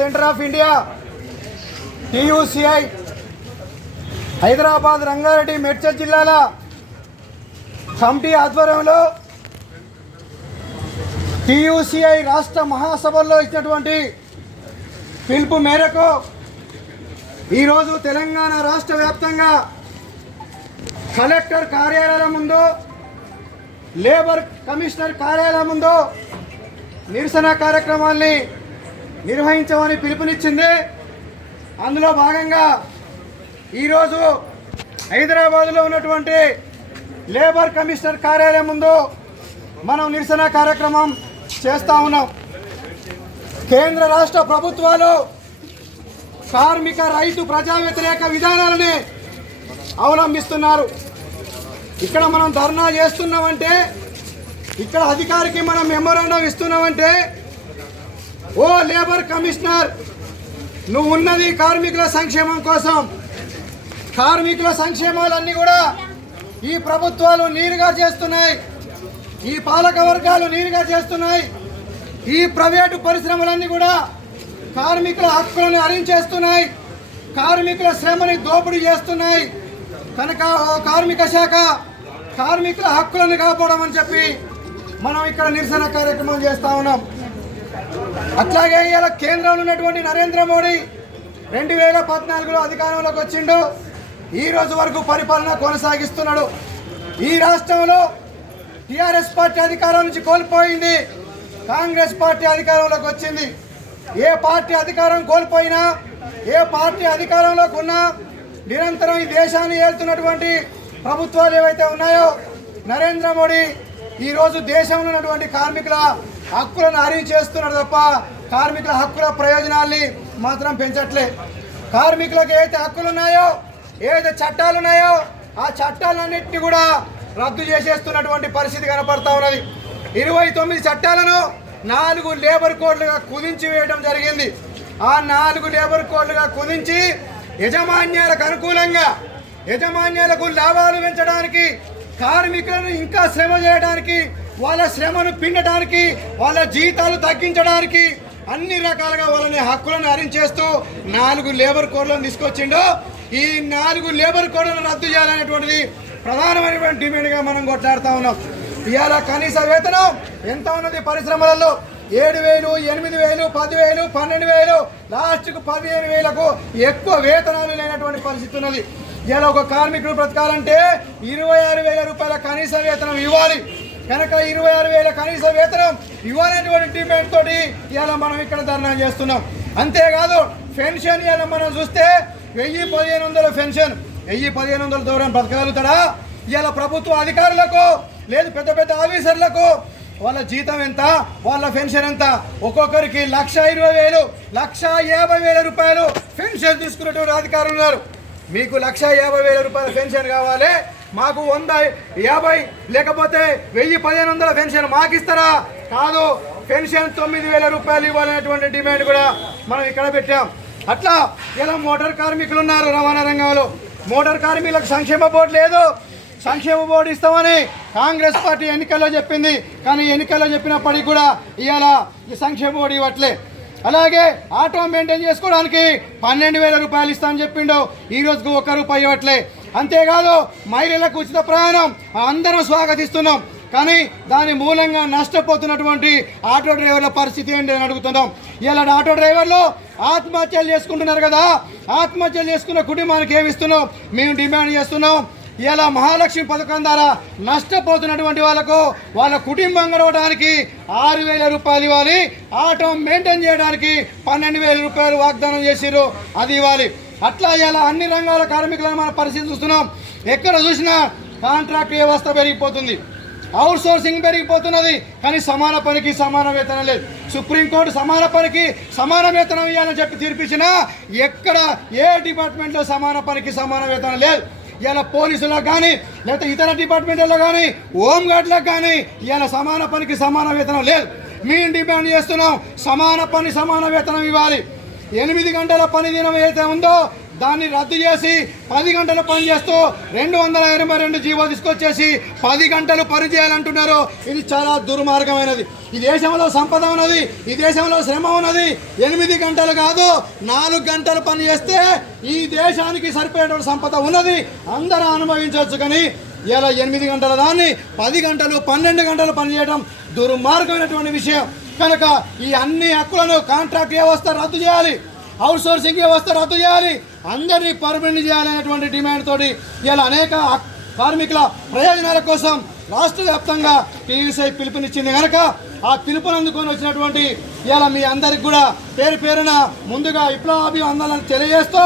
Centre of India TUCI Hyderabad Rangareddy Medchal జిల్లాల committee ఆధ్వర్యంలో TUCI రాష్ట్ర మహాసభల్లో ఇచ్చినటువంటి పిలుపు మేరకు ఈరోజు తెలంగాణ రాష్ట్ర వ్యాప్తంగా కలెక్టర్ కార్యాలయం ముందు, లేబర్ కమిషనర్ కార్యాలయం ముందు నిరసన కార్యక్రమాల్ని నిర్వహించమని పిలుపునిచ్చింది. అందులో భాగంగా ఈరోజు హైదరాబాద్లో ఉన్నటువంటి లేబర్ కమిషనర్ కార్యాలయం ముందు మనం నిరసన కార్యక్రమం చేస్తూ ఉన్నాం. కేంద్ర రాష్ట్ర ప్రభుత్వాలు కార్మిక రైతు ప్రజా వ్యతిరేక విధానాలని అవలంబిస్తున్నారు. ఇక్కడ మనం ధర్నా చేస్తున్నామంటే, ఇక్కడ అధికారికి మనం మెమోరాండం ఇస్తున్నామంటే, ఓ లేబర్ కమిషనర్, నువ్వు ఉన్నది కార్మికుల సంక్షేమం కోసం. కార్మికుల సంక్షేమాలన్నీ కూడా ఈ ప్రభుత్వాలు నీరుగా చేస్తున్నాయి, ఈ పాలక వర్గాలు నీరుగా చేస్తున్నాయి. ఈ ప్రైవేటు పరిశ్రమలన్నీ కూడా కార్మికుల హక్కులను హరించేస్తున్నాయి, కార్మికుల శ్రమని దోపిడీ చేస్తున్నాయి. కనుక ఓ కార్మిక శాఖ కార్మికుల హక్కులను కాపాడమని చెప్పి మనం ఇక్కడ నిరసన కార్యక్రమం చేస్తూ ఉన్నాం. అట్లాగే ఇలా కేంద్రంలో ఉన్నటువంటి నరేంద్ర మోడీ 2014లో అధికారంలోకి వచ్చిండు. ఈ రోజు వరకు పరిపాలన కొనసాగిస్తున్నాడు. ఈ రాష్ట్రంలో టీఆర్ఎస్ పార్టీ అధికారం నుంచి కోల్పోయింది, కాంగ్రెస్ పార్టీ అధికారంలోకి వచ్చింది. ఏ పార్టీ అధికారం కోల్పోయినా, ఏ పార్టీ అధికారంలోకి ఉన్నా నిరంతరం ఈ దేశాన్ని ఏలుతున్నటువంటి ప్రభుత్వాలు ఏవైతే ఉన్నాయో, నరేంద్ర మోడీ ఈరోజు దేశంలో ఉన్నటువంటి కార్మికుల హక్కులను హరించేస్తున్నాడు తప్ప కార్మికుల హక్కుల ప్రయోజనాల్ని మాత్రం పెంచట్లే. కార్మికులకు ఏదైతే హక్కులు ఉన్నాయో, ఏదైతే చట్టాలు ఉన్నాయో, ఆ చట్టాలన్నింటినీ కూడా రద్దు చేసేస్తున్నటువంటి పరిస్థితి కనపడతా ఉన్నది. 29 చట్టాలను 4 లేబర్ కోడ్లుగా కుదించి వేయడం జరిగింది. ఆ 4 లేబర్ కోడ్లుగా కుదించి యజమాన్యాలకు అనుకూలంగా, యజమాన్యాలకు లాభాలు పెంచడానికి, కార్మికులను ఇంకా శ్రమ చేయడానికి, వాళ్ళ శ్రమను పిండడానికి, వాళ్ళ జీతాలు తగ్గించడానికి అన్ని రకాలుగా వాళ్ళని హక్కులను హరించేస్తూ 4 లేబర్ కోడ్లను తీసుకొచ్చిండు. ఈ 4 లేబర్ కోడ్లను రద్దు చేయాలనేటువంటిది ప్రధానమైనటువంటి డిమాండ్గా మనం కొట్లాడుతూ ఉన్నాం. ఇవాళ కనీస వేతనం ఎంత ఉన్నది పరిశ్రమలలో? 7,000, 8,000, 10,000, 12,000, లాస్ట్కు 15,000కు ఎక్కువ వేతనాలు లేనటువంటి పరిస్థితి ఉన్నది. ఇలా ఒక కార్మికుడు బ్రతకాలంటే 26,000 రూపాయల కనీస వేతనం ఇవ్వాలి. కనుక 26,000 కనీస వేతనం ఇవ్వాలనేటువంటి డిమాండ్ తోటి ఇలా మనం ఇక్కడ ధర్నా చేస్తున్నాం. అంతేకాదు పెన్షన్ ఇలా మనం చూస్తే 1,000-1,500 పెన్షన్, 1,000-1,500 దూరం బ్రతకగలుగుతాడా? ఇలా ప్రభుత్వ అధికారులకు లేదు పెద్ద పెద్ద ఆఫీసర్లకు వాళ్ళ జీతం ఎంత, వాళ్ళ పెన్షన్ ఎంత? ఒక్కొక్కరికి 1,20,000, 1,50,000 రూపాయలు పెన్షన్ తీసుకున్నటువంటి అధికారులు ఉన్నారు. మీకు 1,50,000 రూపాయల పెన్షన్ కావాలి, మాకు 150 లేకపోతే 1,000-1,500 పెన్షన్ మాకు ఇస్తారా? కాదు, పెన్షన్ 9,000 రూపాయలు ఇవ్వాలనేటువంటి డిమాండ్ కూడా మనం ఇక్కడ పెట్టాం. అట్లా ఇలా మోటార్ కార్మికులు ఉన్నారు రవాణా రంగంలో. మోటార్ కార్మికులకు సంక్షేమ బోర్డు లేదు. సంక్షేమ బోర్డు ఇస్తామని కాంగ్రెస్ పార్టీ ఎన్నికల్లో చెప్పింది, కానీ ఎన్నికల్లో చెప్పినప్పటికీ కూడా ఇవాళ ఈ సంక్షేమ బోర్డు ఇవ్వట్లే. అలాగే ఆటో మెయింటైన్ చేసుకోవడానికి 12,000 రూపాయలు ఇస్తామని చెప్పిండు, ఈ రోజుకు 1 రూపాయి ఇవ్వట్లే. అంతేకాదు మహిళలకు ఉచిత ప్రయాణం అందరం స్వాగతిస్తున్నాం, కానీ దాని మూలంగా నష్టపోతున్నటువంటి ఆటో డ్రైవర్ల పరిస్థితి ఏంటి అని అడుగుతున్నాం. ఇలా ఆటో డ్రైవర్లు ఆత్మహత్యలు చేసుకుంటున్నారు కదా, ఆత్మహత్యలు చేసుకున్న కుటుంబానికి ఏమి ఇస్తున్నాం? మేము డిమాండ్ చేస్తున్నాం, ఇలా మహాలక్ష్మి పథకం ద్వారా నష్టపోతున్నటువంటి వాళ్ళకు వాళ్ళ కుటుంబం గడవడానికి 6,000 రూపాయలు ఇవ్వాలి, ఆటో మెయింటైన్ చేయడానికి 12,000 రూపాయలు వాగ్దానం చేసిర్రు, అది ఇవ్వాలి. అట్లా ఇలా అన్ని రంగాల కార్మికులను మన పరిస్థితి చూస్తున్నాం. ఎక్కడ చూసినా కాంట్రాక్ట్ వ్యవస్థ పెరిగిపోతుంది, అవుట్ సోర్సింగ్ పెరిగిపోతున్నది, కానీ సమాన పనికి సమాన వేతనం లేదు. సుప్రీంకోర్టు సమాన పనికి సమాన వేతనం ఇవ్వాలని చెప్పి తీర్పిచ్చినా ఎక్కడ ఏ డిపార్ట్మెంట్లో సమాన పనికి సమాన వేతనం లేదు. ఇలా పోలీసులకు కానీ లేకపోతే ఇతర డిపార్ట్మెంట్లలో కానీ హోంగార్డులకు కానీ ఇలా సమాన పనికి సమాన వేతనం లేదు. మేము డిమాండ్ చేస్తున్నాం, సమాన పని సమాన వేతనం ఇవ్వాలి. 8 గంటల పని దినం ఏదైతే ఉందో దాన్ని రద్దు చేసి 10 గంటలు పనిచేస్తూ 282 జీవో తీసుకొచ్చేసి 10 గంటలు పని చేయాలంటున్నారు. ఇది చాలా దుర్మార్గమైనది. ఈ దేశంలో సంపద ఉన్నది, ఈ దేశంలో శ్రమ ఉన్నది. 8 గంటలు కాదు 4 గంటలు పని చేస్తే ఈ దేశానికి సరిపోయేటువంటి సంపద ఉన్నది, అందరూ అనుభవించవచ్చు. కానీ ఇలా 8 గంటల దాన్ని 10 గంటలు 12 గంటలు పనిచేయడం దుర్మార్గమైనటువంటి విషయం. కనుక ఈ అన్ని హక్కులను కాంట్రాక్ట్ వ్యవస్థ రద్దు చేయాలి, అవుట్ సోర్సింగ్ వ్యవస్థ రద్దు చేయాలి, అందరినీ పర్మనెంట్ చేయాలనేటువంటి డిమాండ్ తోటి ఇలా అనేక కార్మికుల ప్రయోజనాల కోసం రాష్ట్ర వ్యాప్తంగా టీయూసీ పిలుపునిచ్చింది. కనుక ఆ పిలుపుని అందుకొని వచ్చినటువంటి ఇలా మీ అందరికి కూడా పేరు పేరున ముందుగా విప్లవాభివందనాలు తెలియజేస్తూ